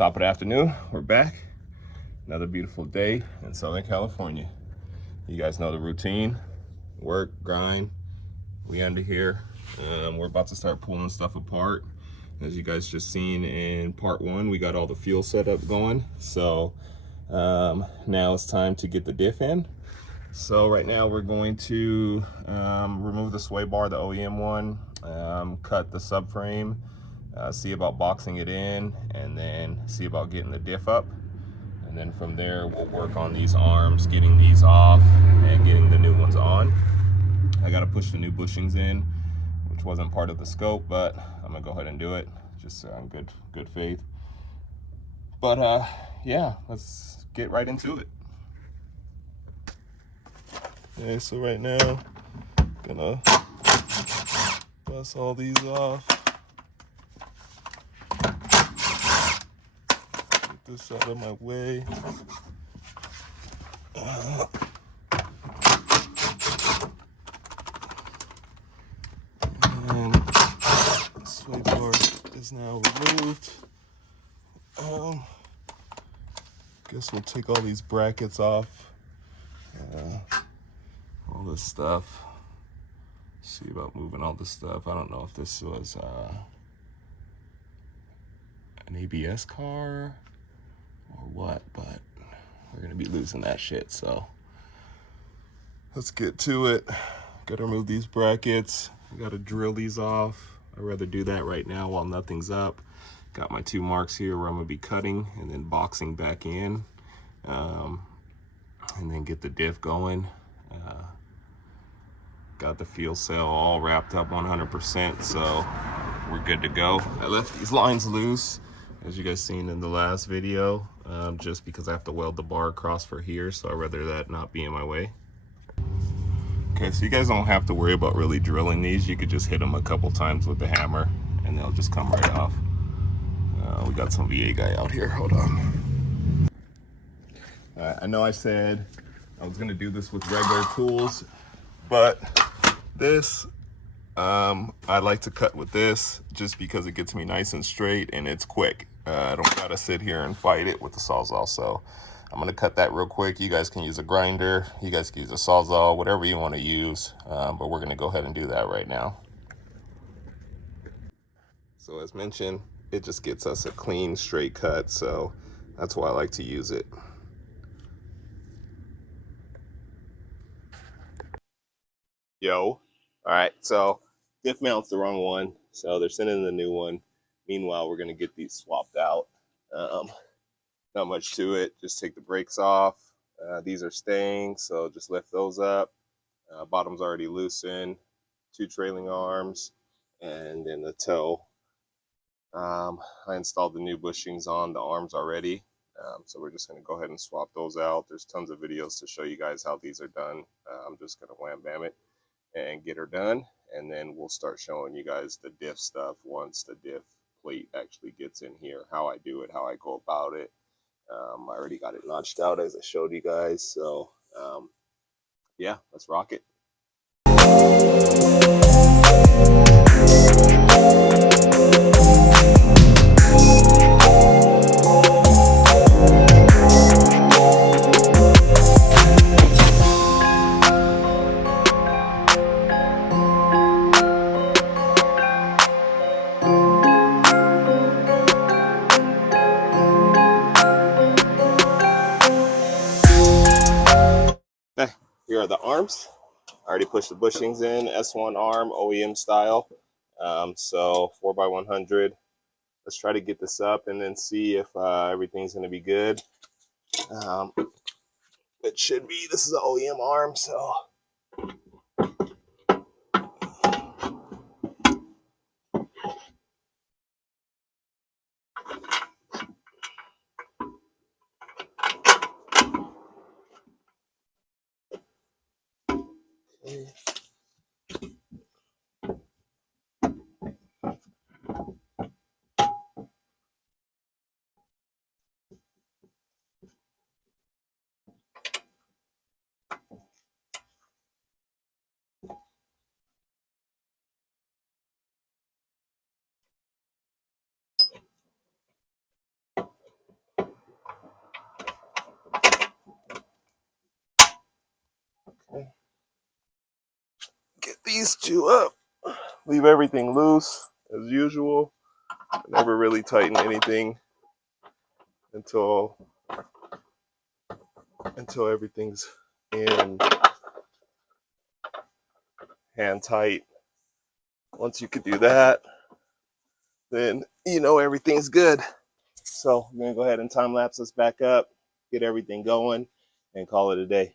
Top of the afternoon, we're back. Another beautiful day in Southern California. You guys know the routine, work, grind. We under here. We're about to start pulling stuff apart. As you guys just seen in part one, we got all the fuel setup going. So now it's time to get the diff in. So right now we're going to remove the sway bar, the OEM one, cut the subframe, see about boxing it in, and then see about getting the diff up. And then from there we'll work on these arms, getting these off and getting the new ones on. I got to push the new bushings in, which wasn't part of the scope, but I'm gonna go ahead and do it just on good faith. But yeah, let's get right into it. Okay, so right now gonna bust all these off. Get this out of my way. And the sway bar is now removed. Guess we'll take all these brackets off. All this stuff. See about moving all this stuff. I don't know if this was an ABS car or what, but we're gonna be losing that shit, so let's get to it. Gotta remove these brackets. We gotta drill these off. I'd rather do that right now while nothing's up. Got my 2 marks here where I'm gonna be cutting and then boxing back in, and then get the diff going. Got the fuel cell all wrapped up 100%, so we're good to go. I left these lines loose, as you guys seen in the last video, just because I have to weld the bar across for here, so I'd rather that not be in my way. Okay, so you guys don't have to worry about really drilling these. You could just hit them a couple times with the hammer and they'll just come right off. We got some VA guy out here, hold on. I know I said I was gonna do this with regular tools, but this, I like to cut with this just because it gets me nice and straight and it's quick. I don't gotta sit here and fight it with the Sawzall. So I'm gonna cut that real quick. You guys can use a grinder, you guys can use a Sawzall, whatever you wanna use, but we're gonna go ahead and do that right now. So as mentioned, it just gets us a clean, straight cut, so that's why I like to use it. Yo. All right, so diff mount's the wrong one, so they're sending the new one. Meanwhile, we're gonna get these swapped out. Not much to it, just take the brakes off. These are staying, so just lift those up. Bottom's already loosened, 2 trailing arms, and then the toe. I installed the new bushings on the arms already, so we're just gonna go ahead and swap those out. There's tons of videos to show you guys how these are done. I'm just gonna wham bam it and get her done, and then we'll start showing you guys the diff stuff once the diff plate actually gets in here, how I do it, how I go about it. I already got it notched out as I showed you guys, so yeah, let's rock it. Here are the arms. I already pushed the bushings in, S1 arm, OEM style. So 4x100. Let's try to get this up and then see if everything's going to be good. It should be. This is an OEM arm, so. Okay. these two up. Leave everything loose as usual. Never really tighten anything until everything's in hand tight. Once you can do that, then you know everything's good. So I'm gonna go ahead and time lapse this back up, get everything going, and call it a day.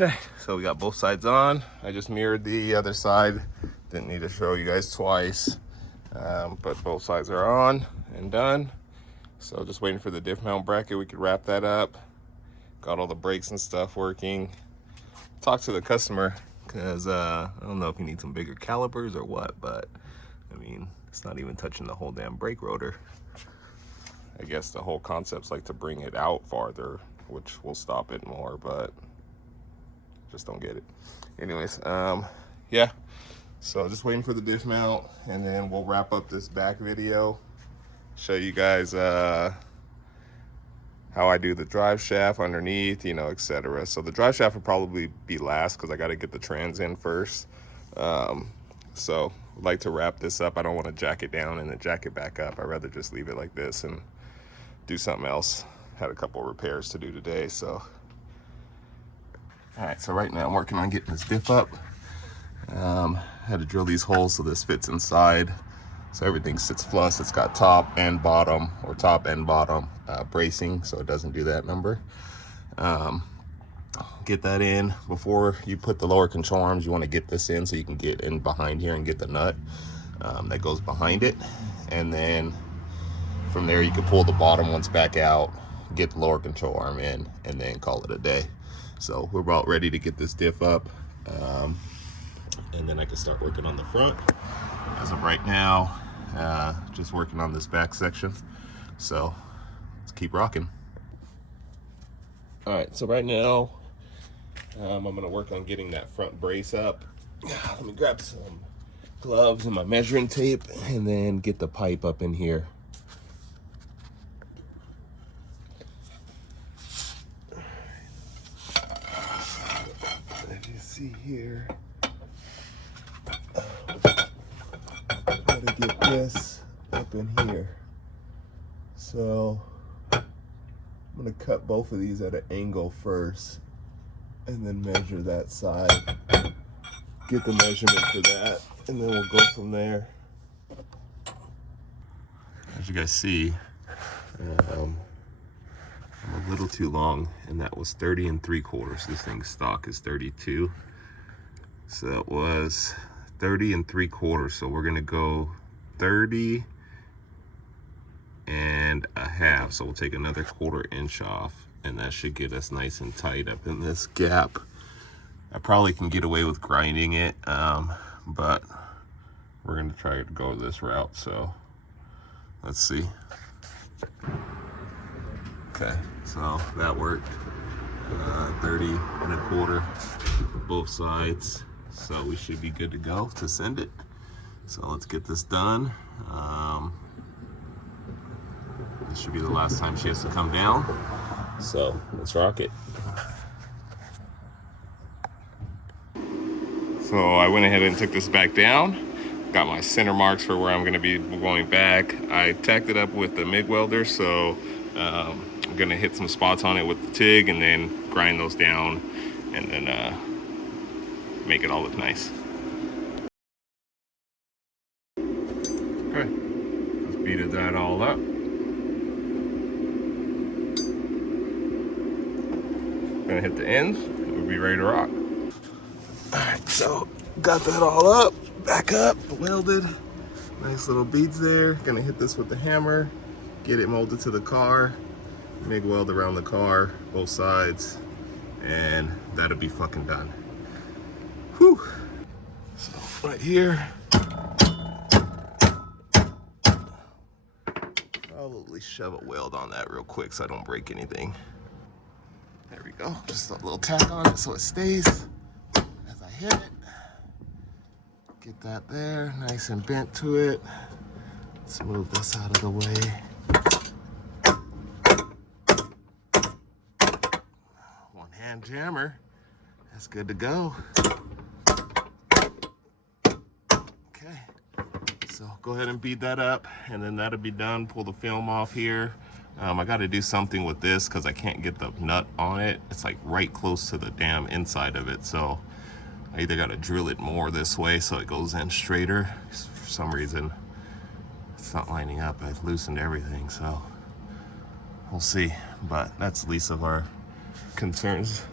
Okay, so we got both sides on. I just mirrored the other side. Didn't need to show you guys twice, but both sides are on and done. So just waiting for the diff mount bracket. We could wrap that up. Got all the brakes and stuff working. Talked to the customer because I don't know if you need some bigger calipers or what, but I mean, it's not even touching the whole damn brake rotor. I guess the whole concept's like to bring it out farther, which will stop it more, but just don't get it. Anyways, yeah, so just waiting for the diff mount, and then we'll wrap up this back video, show you guys how I do the drive shaft underneath, you know, etc. So the drive shaft will probably be last because I got to get the trans in first. So I'd like to wrap this up. I don't want to jack it down and then jack it back up. I'd rather just leave it like this and do something else. Had a couple of repairs to do today, so. All right, so right now I'm working on getting this diff up. Had to drill these holes so this fits inside. So everything sits flush. It's got top and bottom, or top and bottom bracing, so it doesn't do that number. Get that in. Before you put the lower control arms, you want to get this in so you can get in behind here and get the nut that goes behind it. And then from there you can pull the bottom ones back out, get the lower control arm in, and then call it a day. So we're about ready to get this diff up, and then I can start working on the front. As of right now, just working on this back section. So let's keep rocking. All right, so right now I'm gonna work on getting that front brace up. Let me grab some gloves and my measuring tape, and then get the pipe up in here. See here, gotta get this up in here. So I'm gonna cut both of these at an angle first, and then measure that side, get the measurement for that, and then we'll go from there. As you guys see, I'm a little too long, and that was 30 3/4. This thing's stock is 32. So it was 30 3/4. So we're gonna go 30 1/2. So we'll take another 1/4 inch off, and that should get us nice and tight up in this gap. I probably can get away with grinding it, but we're gonna try to go this route. So let's see. Okay, so that worked. 30 1/4 both sides. So we should be good to go to send it. So let's get this done. This should be the last time she has to come down. So let's rock it. So I went ahead and took this back down. Got my center marks for where I'm gonna be going back. I tacked it up with the MIG welder, so I'm gonna hit some spots on it with the TIG and then grind those down, and then make it all look nice. Okay, just beaded that all up. Gonna hit the ends, we'll be ready to rock. All right, so got that all up, back up, welded. Nice little beads there. Gonna hit this with the hammer, get it molded to the car, MIG weld around the car, both sides, and that'll be fucking done. Whew. So right here, probably shove a weld on that real quick so I don't break anything. There we go. Just a little tap on it so it stays as I hit it. Get that there, nice and bent to it. Let's move this out of the way. One hand jammer. That's good to go. Okay, so go ahead and bead that up, and then that'll be done. Pull the film off here. I got to do something with this because I can't get the nut on it. It's like right close to the damn inside of it, so I either got to drill it more this way so it goes in straighter. For some reason, it's not lining up. I've loosened everything, so we'll see. But that's the least of our concerns.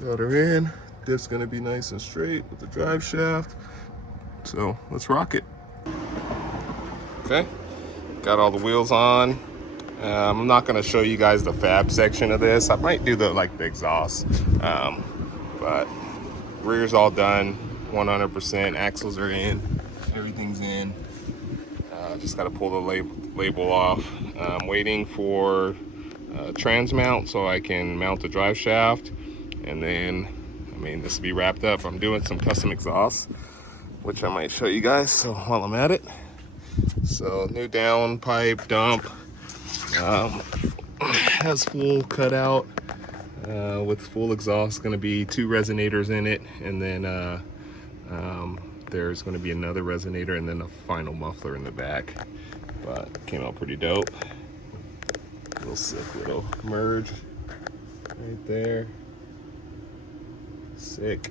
Got her in. Diff's gonna be nice and straight with the drive shaft. So let's rock it. Okay, got all the wheels on. I'm not gonna show you guys the fab section of this. I might do the exhaust, but rear's all done, 100%. Axles are in, everything's in. Just gotta pull the label off. I'm waiting for trans mount so I can mount the drive shaft, and then this will be wrapped up. I'm doing some custom exhausts, which I might show you guys so while I'm at it. So new down pipe dump, has full cutout with full exhaust. Going to be 2 resonators in it, and then there's going to be another resonator, and then a final muffler in the back. But it came out pretty dope. Little sick little merge right there. Sick.